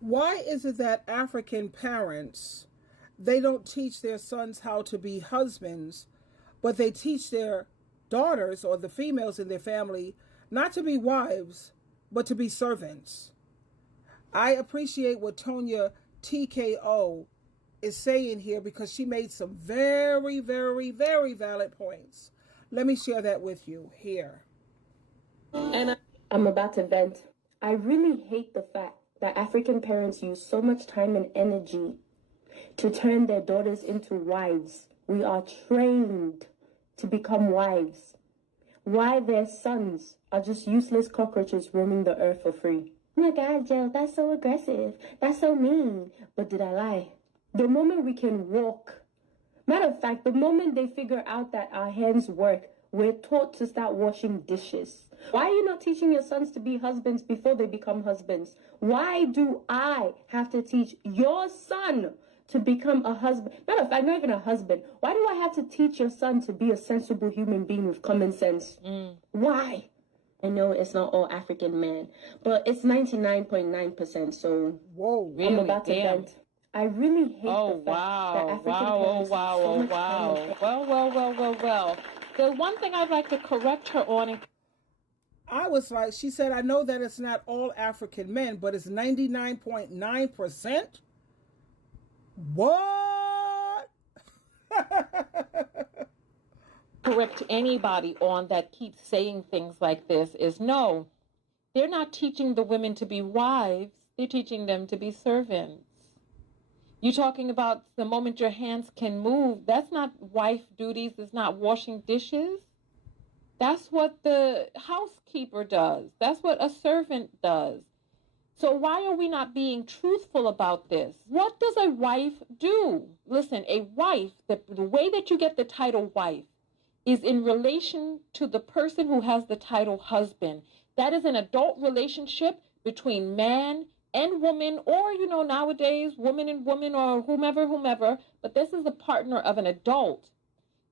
Why is it that African parents, they don't teach their sons how to be husbands, but they teach their daughters or the females in their family not to be wives, but to be servants? I appreciate what Tonya TKO is saying here because she made some very, very, very valid points. Let me share that with you here. And I'm about to vent. I really hate the fact that African parents use so much time and energy to turn their daughters into wives. We are trained to become wives. Why their sons are just useless cockroaches roaming the earth for free. Oh my God, Jill, that's so aggressive. That's so mean. But did I lie? The moment we can walk, matter of fact, the moment they figure out that our hands work, we're taught to start washing dishes. Why are you not teaching your sons to be husbands before they become husbands? Why do I have to teach your son to become a husband? Matter of fact, not even a husband. Why do I have to teach your son to be a sensible human being with common sense? Why? I know it's not all African men, but it's 99.9%. So Whoa, I'm about to vent. I really hate the fact that African parents Well. The one thing I'd like to correct her on. I was like, she said, I know that it's not all African men, but it's 99.9%. What? Correct anybody on that keeps saying things like this is no, they're not teaching the women to be wives. They're teaching them to be servants. You're talking about the moment your hands can move. That's not wife duties. It's not washing dishes. That's what the housekeeper does. That's what a servant does. So why are we not being truthful about this? What does a wife do? Listen, a wife, the way that you get the title wife is in relation to the person who has the title husband. That is an adult relationship between man and woman, or, nowadays, woman and woman, or whomever, but this is a partner of an adult.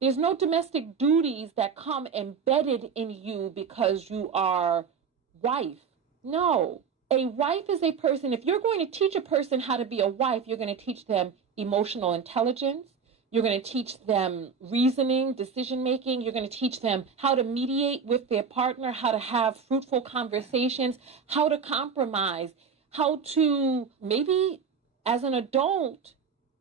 There's no domestic duties that come embedded in you because you are wife. No. A wife is a person, if you're going to teach a person how to be a wife, you're going to teach them emotional intelligence. You're going to teach them reasoning, decision-making. You're going to teach them how to mediate with their partner, how to have fruitful conversations, how to compromise, how to maybe as an adult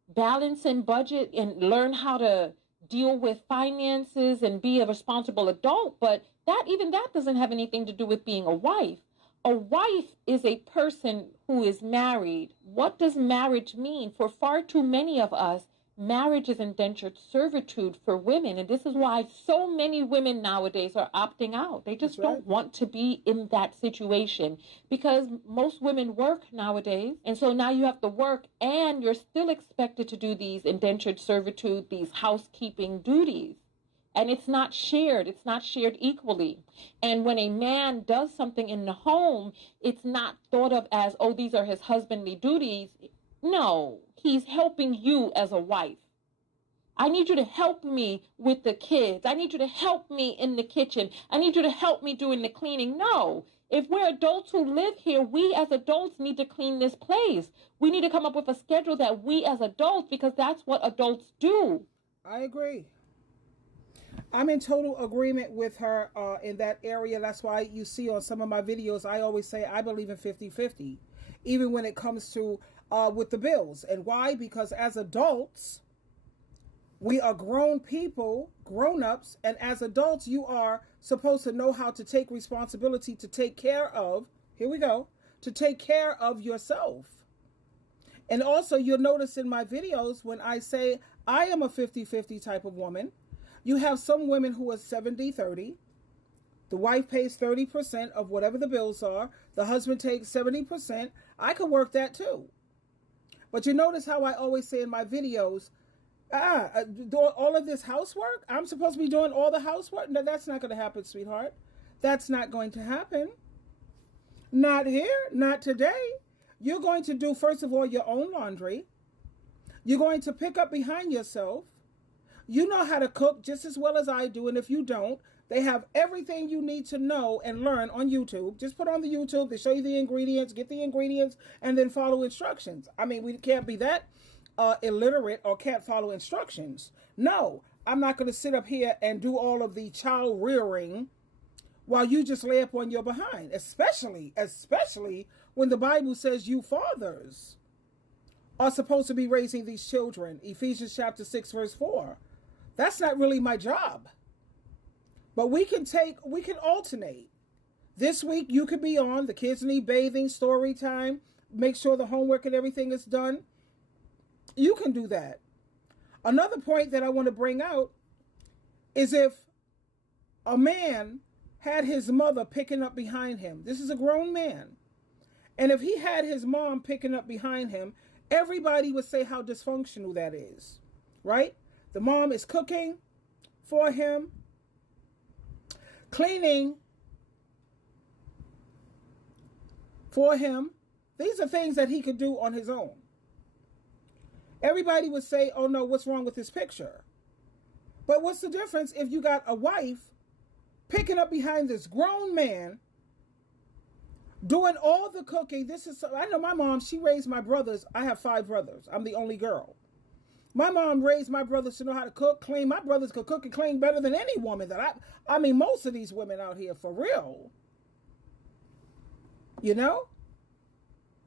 balance and budget and learn how to deal with finances and be a responsible adult. But even that doesn't have anything to do with being a wife. A wife is a person who is married. What does marriage mean? For far too many of us, marriage is indentured servitude for women. And this is why so many women nowadays are opting out. They just don't want to be in that situation because most women work nowadays. And so now you have to work and you're still expected to do these indentured servitude, these housekeeping duties. And it's not shared. It's not shared equally. And when a man does something in the home, it's not thought of as, oh, these are his husbandly duties. No, he's helping you as a wife. I need you to help me with the kids. I need you to help me in the kitchen. I need you to help me doing the cleaning. No, if we're adults who live here, we as adults need to clean this place. We need to come up with a schedule that we as adults, because that's what adults do. I agree. I'm in total agreement with her in that area. That's why you see on some of my videos, I always say I believe in 50-50, even when it comes to with the bills. And why? Because as adults, we are grown people, grown-ups, and as adults, you are supposed to know how to take responsibility to take care of, here we go, to take care of yourself. And also, you'll notice in my videos when I say I am a 50-50 type of woman, you have some women who are 70-30. The wife pays 30% of whatever the bills are. The husband takes 70%. I could work that too. But you notice how I always say in my videos, doing all of this housework? I'm supposed to be doing all the housework? No, that's not going to happen, sweetheart. That's not going to happen. Not here, not today. You're going to do, first of all, your own laundry. You're going to pick up behind yourself. You know how to cook just as well as I do, and if you don't, They have everything you need to know and learn on YouTube. Just put on the YouTube, they show you the ingredients, get the ingredients, and then follow instructions. I mean, we can't be that illiterate or can't follow instructions. No, I'm not going to sit up here and do all of the child rearing while you just lay up on your behind, especially when the Bible says you fathers are supposed to be raising these children. Ephesians chapter 6, verse 4. That's not really my job. But we can alternate. This week you could be on, the kids need bathing, story time, make sure the homework and everything is done. You can do that. Another point that I want to bring out is if a man had his mother picking up behind him. This is a grown man. And if he had his mom picking up behind him, everybody would say how dysfunctional that is, right? The mom is cooking for him, cleaning for him. These are things that he could do on his own. Everybody would say, oh no, what's wrong with this picture? But what's the difference if you got a wife picking up behind this grown man, doing all the cooking? I know my mom, she raised my brothers. I have 5 brothers. I'm the only girl. My mom raised my brothers to know how to cook, clean. My brothers could cook and clean better than any woman I mean, most of these women out here, for real. You know,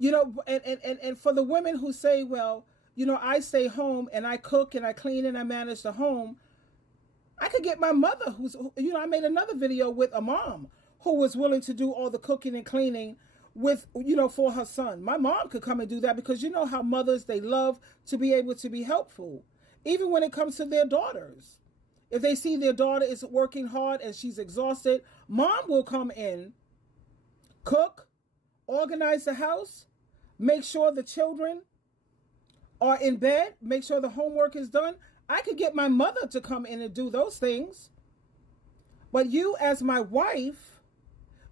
and for the women who say, well, I stay home and I cook and I clean and I manage the home. I could get my mother I made another video with a mom who was willing to do all the cooking and cleaning with, for her son. My mom could come and do that because you know how mothers, they love to be able to be helpful. Even when it comes to their daughters. If they see their daughter is working hard and she's exhausted, mom will come in, cook, organize the house, make sure the children are in bed, make sure the homework is done. I could get my mother to come in and do those things. But you, as my wife,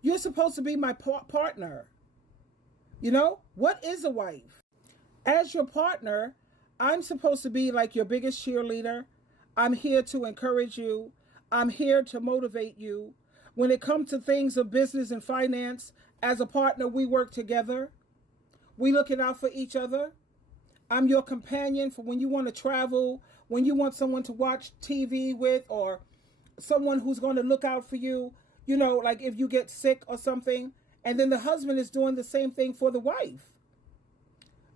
you're supposed to be my partner. What is a wife? As your partner, I'm supposed to be like your biggest cheerleader. I'm here to encourage you. I'm here to motivate you. When it comes to things of business and finance, as a partner, we work together. We looking out for each other. I'm your companion for when you want to travel, when you want someone to watch TV with, or someone who's going to look out for you, like if you get sick or something. And then the husband is doing the same thing for the wife.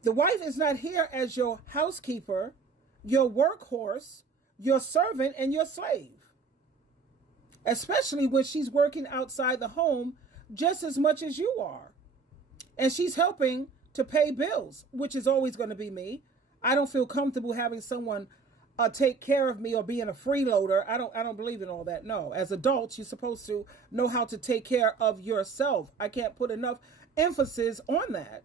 The wife is not here as your housekeeper, your workhorse, your servant, and your slave. Especially when she's working outside the home just as much as you are. And she's helping to pay bills, which is always going to be me. I don't feel comfortable having someone take care of me or being a freeloader. I don't believe in all that. No, as adults, you're supposed to know how to take care of yourself. I can't put enough emphasis on that.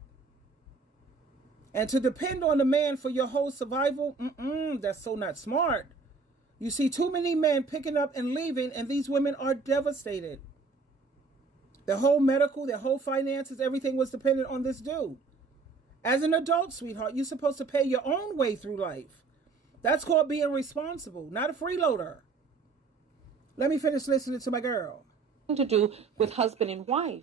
And to depend on the man for your whole survival, that's so not smart. You see too many men picking up and leaving, and these women are devastated. Their whole medical, their whole finances, everything was dependent on this dude. As an adult, sweetheart, you're supposed to pay your own way through life. That's called being responsible, not a freeloader. Let me finish listening to my girl. To do with husband and wife.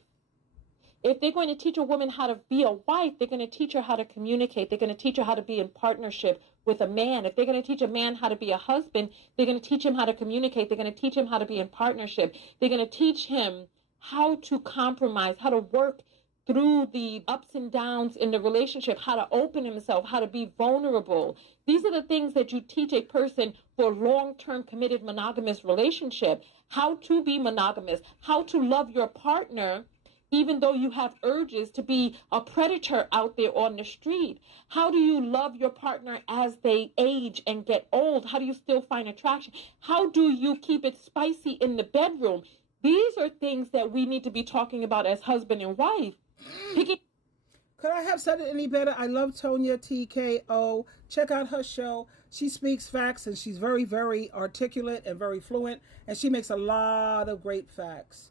If they're going to teach a woman how to be a wife, they're going to teach her how to communicate. They're going to teach her how to be in partnership with a man. If they're going to teach a man how to be a husband, they're going to teach him how to communicate. They're going to teach him how to be in partnership. They're going to teach him how to compromise, how to work through the ups and downs in the relationship, how to open himself, how to be vulnerable. These are the things that you teach a person for a long-term committed monogamous relationship. How to be monogamous, how to love your partner even though you have urges to be a predator out there on the street. How do you love your partner as they age and get old? How do you still find attraction? How do you keep it spicy in the bedroom? These are things that we need to be talking about as husband and wife. Could I have said it any better? I love Tonya TKO. Check out her show. She speaks facts, and she's very, very articulate and very fluent, and she makes a lot of great facts.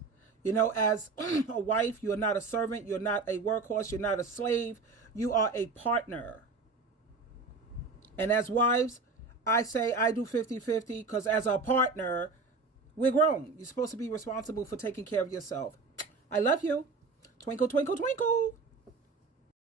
As a wife, you're not a servant, you're not a workhorse, you're not a slave, you are a partner. And as wives, I say I do 50-50 because as a partner, We're grown. You're supposed to be responsible for taking care of yourself. I love you. Twinkle, twinkle, twinkle.